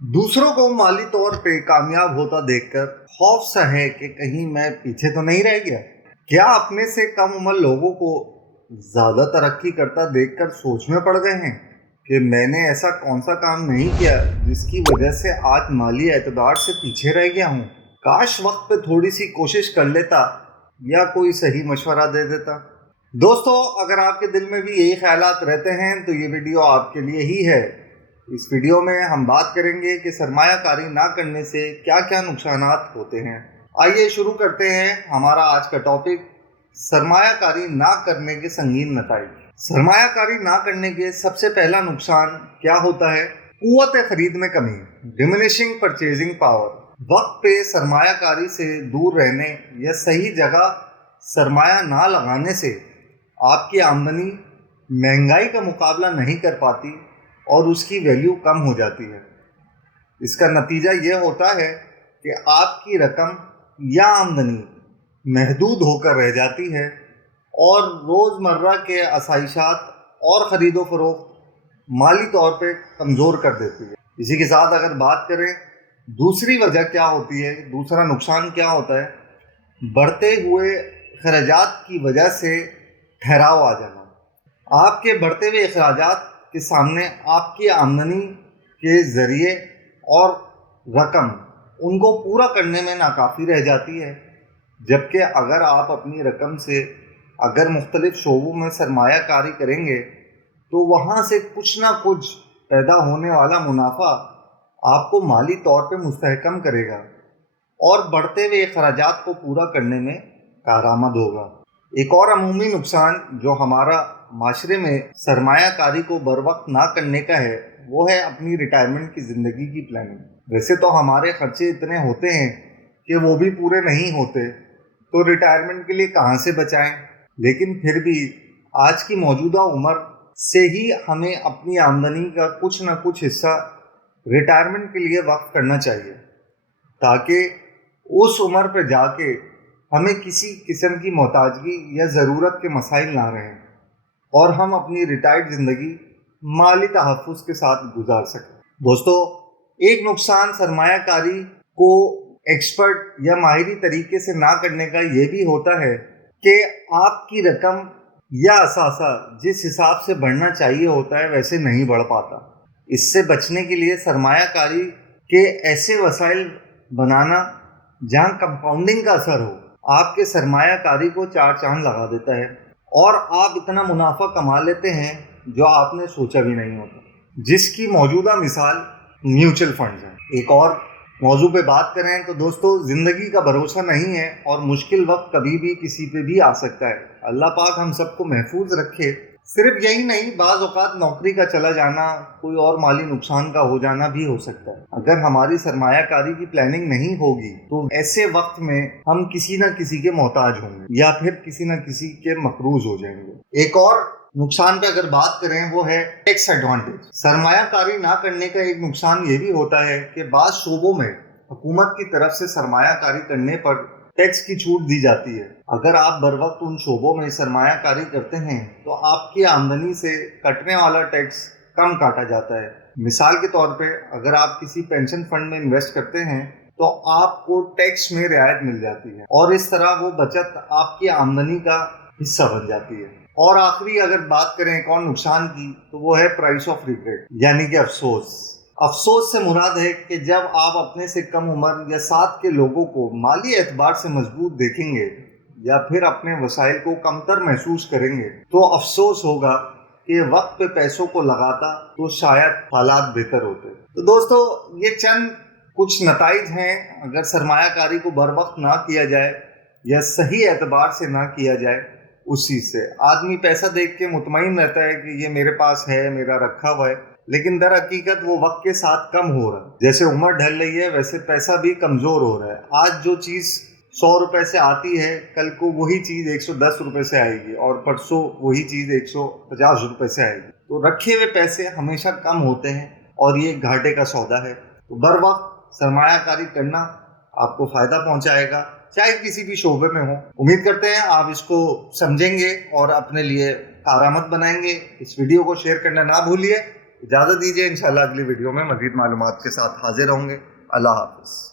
दूसरों को माली तौर पे कामयाब होता देखकर खौफ सा है कि कहीं मैं पीछे तो नहीं रह गया। क्या अपने से कम उम्र लोगों को ज्यादा तरक्की करता देखकर सोच में पड़ गए हैं कि मैंने ऐसा कौन सा काम नहीं किया जिसकी वजह से आज माली एतबार से पीछे रह गया हूँ। काश वक्त पे थोड़ी सी कोशिश कर लेता या कोई सही मशवरा दे देता। दोस्तों, अगर आपके दिल में भी यही ख्यालात रहते हैं तो ये वीडियो आपके लिए ही है। इस वीडियो में हम बात करेंगे कि सरमायाकारी ना करने से क्या क्या नुकसानात होते हैं। आइए शुरू करते हैं हमारा आज का टॉपिक, सरमायाकारी ना करने के संगीन नताइज। सरमायाकारी ना करने के सबसे पहला नुकसान क्या होता है? कुव्वत खरीद में कमी, डिमिनिशिंग परचेजिंग पावर। वक्त पे सरमायाकारी से दूर रहने या सही जगह सरमाया ना लगाने से आपकी आमदनी महंगाई का मुकाबला नहीं कर पाती और उसकी वैल्यू कम हो जाती है। इसका नतीजा ये होता है कि आपकी रकम या आमदनी महदूद होकर रह जाती है और रोज़मर्रा के आसाइशात और ख़रीदो फरोख्त माली तौर पे कमज़ोर कर देती है। इसी के साथ अगर बात करें दूसरी वजह क्या होती है, दूसरा नुकसान क्या होता है, बढ़ते हुए खर्चात की वजह से ठहराव आ जाना। आपके बढ़ते हुए अखराजात के सामने आपकी आमदनी के ज़रिए और रकम उनको पूरा करने में नाकाफ़ी रह जाती है। जबकि अगर आप अपनी रकम से अगर मुख्तलिफ शोबों में सरमायाकारी करेंगे तो वहाँ से कुछ ना कुछ पैदा होने वाला मुनाफा आपको माली तौर पे मुस्तहकम करेगा और बढ़ते हुए अखराजात को पूरा करने में कारआमद होगा। एक और अमूमी नुकसान जो हमारा माशरे में सरमायाकारी को बर वक्त ना करने का है वो है अपनी रिटायरमेंट की ज़िंदगी की प्लानिंग। वैसे तो हमारे खर्चे इतने होते हैं कि वो भी पूरे नहीं होते, तो रिटायरमेंट के लिए कहाँ से बचाएं। लेकिन फिर भी आज की मौजूदा उम्र से ही हमें अपनी आमदनी का कुछ ना कुछ हिस्सा रिटायरमेंट के लिए वक्फ करना चाहिए ताकि उस उम्र पर जाके हमें किसी किस्म की मोहताजगी या ज़रूरत के मसाइल ना रहें और हम अपनी रिटायर्ड ज़िंदगी माली तहफ़्फ़ुज़ के साथ गुजार सकें। दोस्तों, एक नुकसान सरमायाकारी को एक्सपर्ट या माहिरी तरीके से ना करने का ये भी होता है कि आपकी रकम या असासा जिस हिसाब से बढ़ना चाहिए होता है वैसे नहीं बढ़ पाता। इससे बचने के लिए सरमायाकारी के ऐसे वसाइल बनाना जहाँ कंपाउंडिंग का असर हो आपके सरमायाकारी को चार चांद लगा देता है और आप इतना मुनाफा कमा लेते हैं जो आपने सोचा भी नहीं होता, जिसकी मौजूदा मिसाल म्यूचुअल फंड्स हैं। एक और मौजू पे बात करें तो दोस्तों, ज़िंदगी का भरोसा नहीं है और मुश्किल वक्त कभी भी किसी पे भी आ सकता है। अल्लाह पाक हम सबको महफूज रखे। सिर्फ यही नहीं, बाज़ औक़ात नौकरी का चला जाना, कोई और माली नुकसान का हो जाना भी हो सकता है। अगर हमारी सरमायाकारी की प्लानिंग नहीं होगी तो ऐसे वक्त में हम किसी न किसी के मोहताज होंगे या फिर किसी न किसी के मकरूज हो जाएंगे। एक और नुकसान पे अगर बात करें वो है टैक्स एडवांटेज। सरमायाकारी ना करने का एक नुकसान ये भी होता है कि बाज़ शोबों में हुकूमत की तरफ से सरमायाकारी करने पर टैक्स की छूट दी जाती है। अगर आप बर वक्त उन शोबों में सरमायाकारी करते हैं तो आपकी आमदनी से कटने वाला टैक्स कम काटा जाता है। मिसाल के तौर पे अगर आप किसी पेंशन फंड में इन्वेस्ट करते हैं तो आपको टैक्स में रियायत मिल जाती है और इस तरह वो बचत आपकी आमदनी का हिस्सा बन जाती है। और आखिरी अगर बात करें एक और नुकसान की तो वो है प्राइस ऑफ रिग्रेट, यानी कि अफसोस। अफसोस से मुराद है कि जब आप अपने से कम उम्र या साथ के लोगों को माली एतबार से मजबूत देखेंगे या फिर अपने वसाइल को कमतर महसूस करेंगे तो अफसोस होगा कि वक्त पे पैसों को लगाता तो शायद हालात बेहतर होते। तो दोस्तों, ये चंद कुछ नताइज हैं अगर सरमायाकारी को बर वक्त ना किया जाए या सही एतबार से ना किया जाए। उस चीज़ से आदमी पैसा देख के मुतमईन रहता है कि ये मेरे पास है, मेरा रखा हुआ है, लेकिन दर हकीकत वो वक्त के साथ कम हो रहा है। जैसे उम्र ढल रही है वैसे पैसा भी कमज़ोर हो रहा है। आज जो चीज़ 100 रुपये से आती है कल को वही चीज़ 110 रुपये से आएगी और परसों वही चीज़ 150 रुपये से आएगी। तो रखे हुए पैसे हमेशा कम होते हैं और ये घाटे का सौदा है। तो बर वक्त सरमायाकारी करना आपको फ़ायदा पहुँचाएगा, चाहे किसी भी शोबे में हो। उम्मीद करते हैं आप इसको समझेंगे और अपने लिए कारआमद बनाएंगे। इस वीडियो को शेयर करना ना भूलिए। اجازت دیجیے، انشاءاللہ اگلی ویڈیو میں مزید معلومات کے ساتھ حاضر ہوں گے. اللہ حافظ.